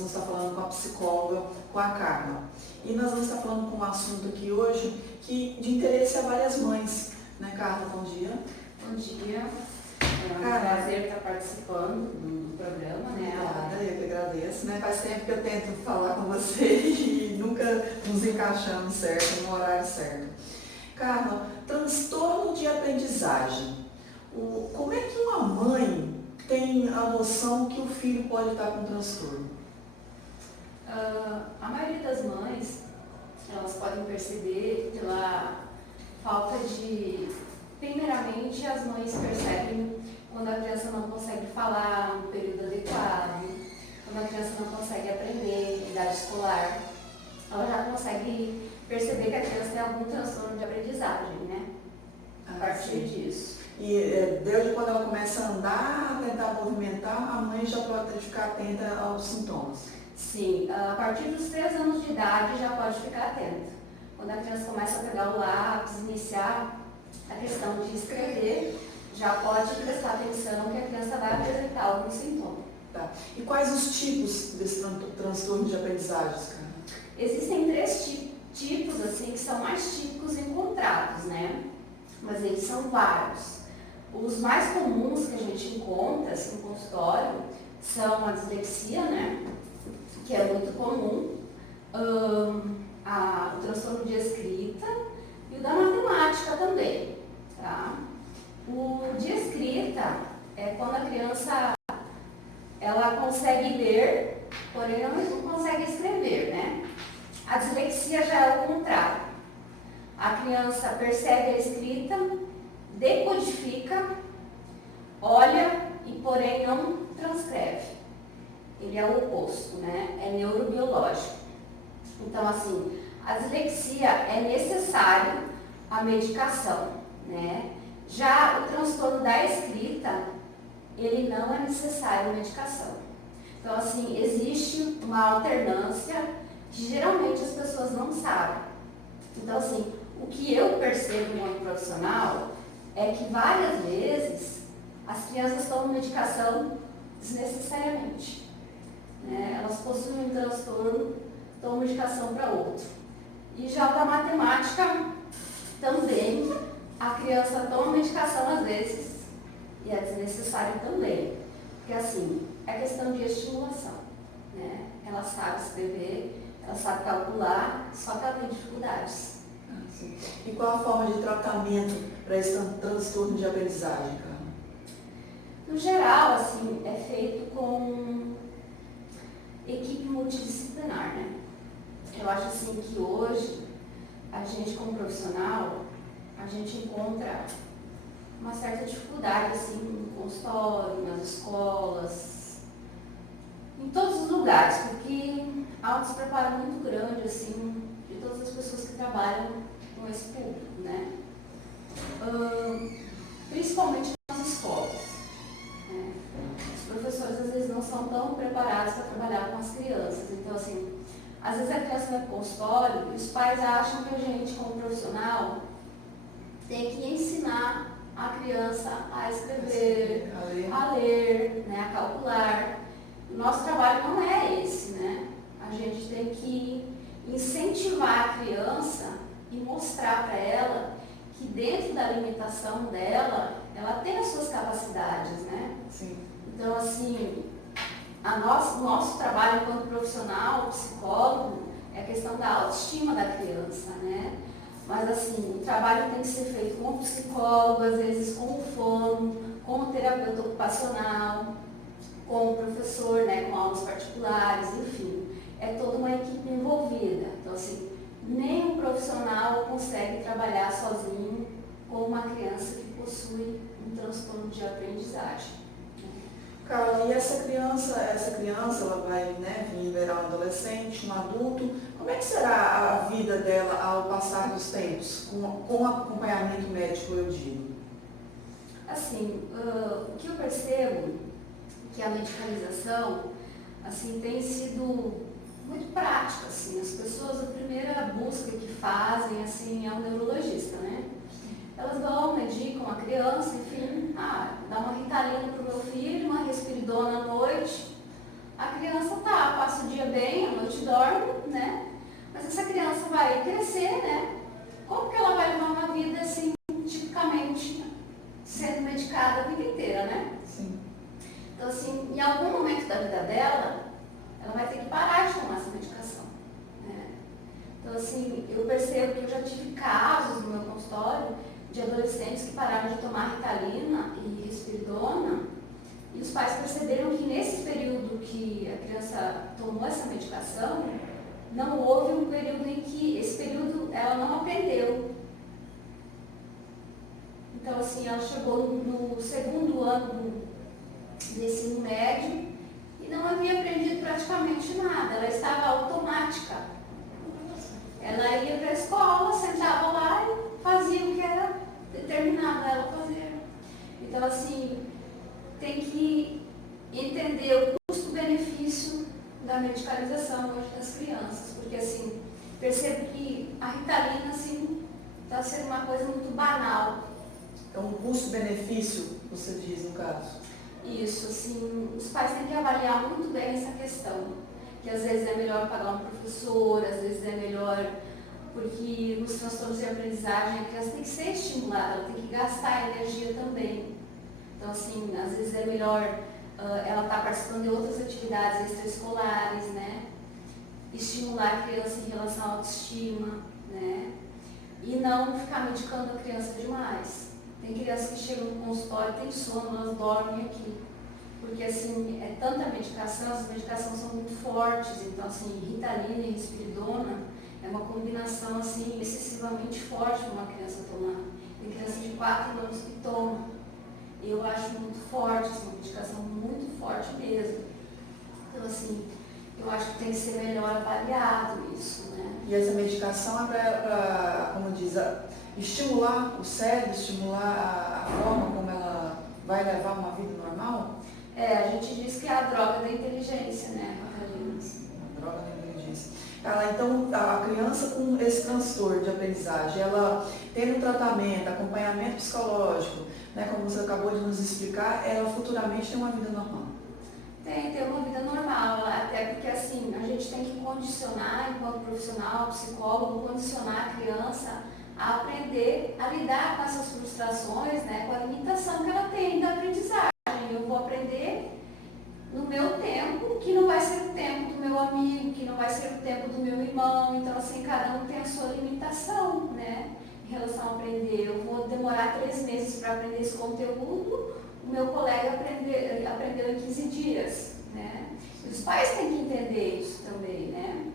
vamos estar falando com a psicóloga, com a Carla. E nós vamos estar falando com um assunto aqui hoje que de interesse a várias mães. Né, Carla? Bom dia. Bom dia. É um prazer estar participando do programa, né? Obrigada, eu que agradeço. Né? Faz tempo que eu tento falar com você e nunca nos encaixamos certo, no horário certo. Carla, transtorno de aprendizagem. Como é que uma mãe tem a noção que o filho pode estar com transtorno? A maioria das mães, elas podem perceber pela falta de... Primeiramente, as mães percebem quando a criança não consegue falar no período adequado, quando a criança não consegue aprender em idade escolar. Ela já consegue perceber que a criança tem algum transtorno de aprendizagem, né? A partir disso. E desde quando ela começa a andar, a tentar movimentar, a mãe já pode ficar atenta aos sintomas? Sim, a partir dos 3 anos de idade já pode ficar atenta. Quando a criança começa a pegar o lápis, iniciar a questão de escrever, já pode prestar atenção que a criança vai apresentar algum sintoma. Tá. E quais os tipos desse transtorno de aprendizagem, cara? Existem 3 tipos assim, que são mais típicos encontrados, né? Mas eles são vários. Os mais comuns que a gente encontra assim, no consultório são a dislexia, né? Que é muito comum, o transtorno de escrita e o da matemática também. Tá? O de escrita é quando a criança ela consegue ler, porém ela não consegue escrever, né? A dislexia já é o contrário. A criança percebe a escrita, decodifica, olha e porém não transcreve. Ele é o oposto, né? É neurobiológico. Então, assim, a dislexia é necessário a medicação, né? Já o transtorno da escrita, ele não é necessário a medicação. Então, assim, existe uma alternância que geralmente as pessoas não sabem. Então, assim, o que eu percebo como profissional é que várias vezes as crianças tomam medicação desnecessariamente. Né? Elas possuem um transtorno, tomam medicação para outro. E já da matemática, também, a criança toma medicação às vezes, e é desnecessário também. Porque assim, é questão de estimulação. Né? Ela sabe escrever, ela sabe calcular, só que ela tem dificuldades. E qual a forma de tratamento para esse transtorno de aprendizagem, cara? No geral, assim, é feito com equipe multidisciplinar, né? Eu acho assim que hoje, a gente como profissional, a gente encontra uma certa dificuldade, assim, no consultório, nas escolas, em todos os lugares, porque há um despreparo muito grande, assim, de todas as pessoas que trabalham com esse público, né? Principalmente nas escolas. Né? Os professores às vezes não são tão preparados para trabalhar com as crianças. Então, assim, às vezes a criança vai para o consultório e os pais acham que a gente, como profissional, tem que ensinar a criança a escrever, a ler, né, a calcular. O nosso trabalho não é esse, né? A gente tem que incentivar a criança e mostrar para ela que dentro da limitação dela, ela tem as suas capacidades, né? Sim. Então, assim, o nosso trabalho enquanto profissional, psicólogo, é a questão da autoestima da criança, né? Mas, assim, o trabalho tem que ser feito com o psicólogo, às vezes com o fono, com o terapeuta ocupacional, com o professor, né, com aulas particulares, enfim. É toda uma equipe envolvida. Então, assim, nenhum profissional consegue trabalhar sozinho com uma criança que possui um transtorno de aprendizagem. Carla, e essa criança ela vai, né, vir virar um adolescente, um adulto. Como é que será a vida dela ao passar dos tempos, com acompanhamento médico, eu digo? Assim, o que eu percebo que a medicalização, assim, tem sido muito prática, assim. As pessoas, a primeira busca que fazem, assim, é um neurologista, né? Elas vão, medicam a criança, enfim, dá uma ritalina para o meu filho, uma respiridona à noite. A criança passa o dia noite, dorme, né? Mas essa criança vai crescer, né? Como que ela vai levar uma vida assim, tipicamente sendo medicada a vida inteira, né? Sim. Então, assim, em algum momento da vida dela, ela vai ter que parar de tomar essa medicação, né? Então, assim, eu percebo que eu já tive casos no meu consultório de adolescentes que pararam de tomar Ritalina e Risperidona, e os pais perceberam que nesse período que a criança tomou essa medicação, não houve um período em que, esse período, ela não aprendeu. Então, assim, ela chegou no segundo ano do ensino médio e não havia aprendido praticamente nada, ela estava automática. Ela ia para a escola, sentava lá e fazia o que era determinado a ela fazer. Então, assim, tem que entender o custo-benefício da medicalização hoje das crianças, porque, assim, percebo que a Ritalina, assim, está sendo uma coisa muito banal. Então, o custo-benefício, você diz, no caso? Isso, assim, os pais têm que avaliar muito bem essa questão, que às vezes é melhor pagar um professor, às vezes é melhor, porque nos transtornos de aprendizagem a criança tem que ser estimulada, ela tem que gastar energia também. Então, assim, às vezes é melhor ela estar participando de outras atividades extraescolares, né? Estimular a criança em relação à autoestima, né? E não ficar medicando a criança demais. Tem crianças que chegam no consultório, tem sono, elas dormem aqui. Porque, assim, é tanta medicação, as medicações são muito fortes. Então, assim, Ritalina e Risperidona é uma combinação, assim, excessivamente forte para uma criança tomar. Tem criança de 4 anos que toma. Eu acho muito forte, assim, uma medicação muito forte mesmo. Então, assim, eu acho que tem que ser melhor avaliado isso, né? E essa medicação é para, como diz, estimular o cérebro, estimular a forma como ela vai levar uma vida normal? A gente diz que é a droga da inteligência, né, Ritalina? A droga da inteligência. Então, a criança com esse transtorno de aprendizagem, ela tendo tratamento, acompanhamento psicológico, né, como você acabou de nos explicar, ela futuramente tem uma vida normal. Tem que ter uma vida normal, até porque, assim, a gente tem que condicionar, enquanto profissional, psicólogo, condicionar a criança a aprender a lidar com essas frustrações, né, com a limitação que ela tem da aprendizagem. Eu vou aprender no meu tempo, que não vai ser o tempo do meu amigo, que não vai ser o tempo do meu irmão. Então, assim, cada um tem a sua limitação, né, em relação a aprender. Eu vou demorar 3 meses para aprender esse conteúdo, o meu colega aprendeu em 15 dias, né? E os pais têm que entender isso também, né?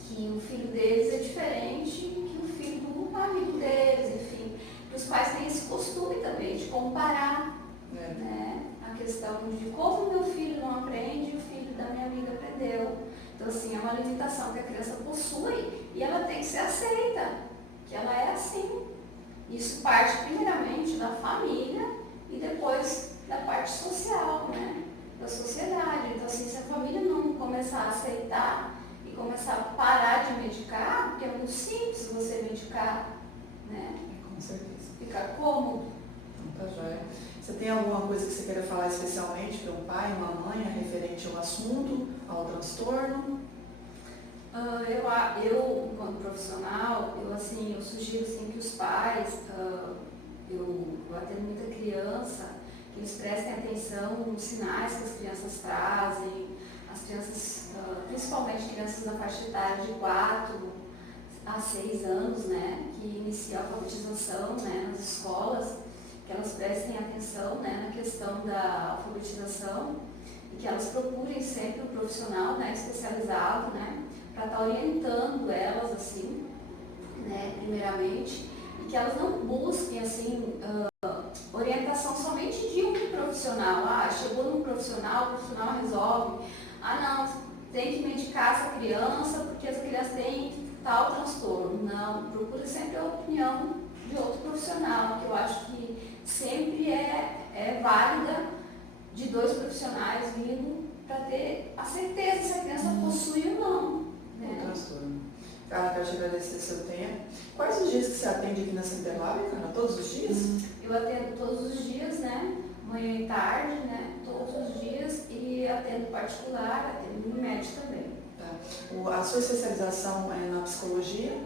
Que o filho deles é diferente que o filho do amigo deles, enfim. Que os pais têm esse costume também de comparar, né? A questão de como meu filho não aprende, o filho da minha amiga aprendeu. Então, assim, é uma limitação que a criança possui e ela tem que ser aceita, que ela é assim. Isso parte primeiramente da família e depois da parte social, né? Da sociedade. Então, assim, se a família não começar a aceitar e começar a parar de medicar, porque é muito simples você medicar, né? Com certeza. Ficar cômodo. Então, tá joia. Você tem alguma coisa que você queira falar especialmente para um pai, uma mãe, referente ao assunto, ao transtorno? Eu, enquanto profissional, eu sugiro assim, que os pais, eu atendo muita criança, que eles prestem atenção nos sinais que as crianças trazem, as crianças, principalmente crianças na faixa etária de 4 a 6 anos, né, que iniciam a alfabetização, né, nas escolas, que elas prestem atenção, né, na questão da alfabetização e que elas procurem sempre um profissional, né, especializado, né, para estar orientando elas, assim, né, primeiramente, e que elas não busquem, assim, orientação somente de um profissional. Chegou num profissional, o profissional resolve. Não, tem que medicar essa criança porque essa criança tem tal transtorno. Não, procura sempre a opinião de outro profissional, que eu acho que sempre é válida de 2 profissionais vindo para ter a certeza se a criança possui ou não. O transtorno. Carla, quero te agradecer seu tempo. Quais os dias que você atende aqui na Center Lab, Carla? Todos os dias? Eu atendo todos os dias, né? Manhã e tarde, né? Todos os dias. E atendo particular, atendo no médico também. Tá. A sua especialização é na psicologia?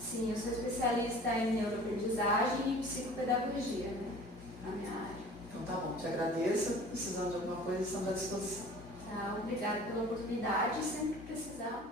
Sim, eu sou especialista em neuroaprendizagem e psicopedagogia, né, na minha área. Então tá bom, te agradeço. Precisando de alguma coisa, estamos à disposição. Tá, obrigada pela oportunidade, sempre que precisar.